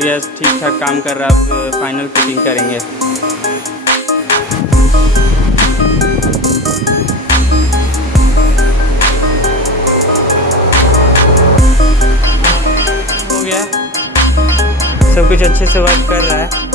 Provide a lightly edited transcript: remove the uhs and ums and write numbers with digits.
गया, ठीक ठाक काम कर रहा है। अब फाइनल फिटिंग करेंगे। हो गया, सब कुछ अच्छे से वर्क कर रहा है।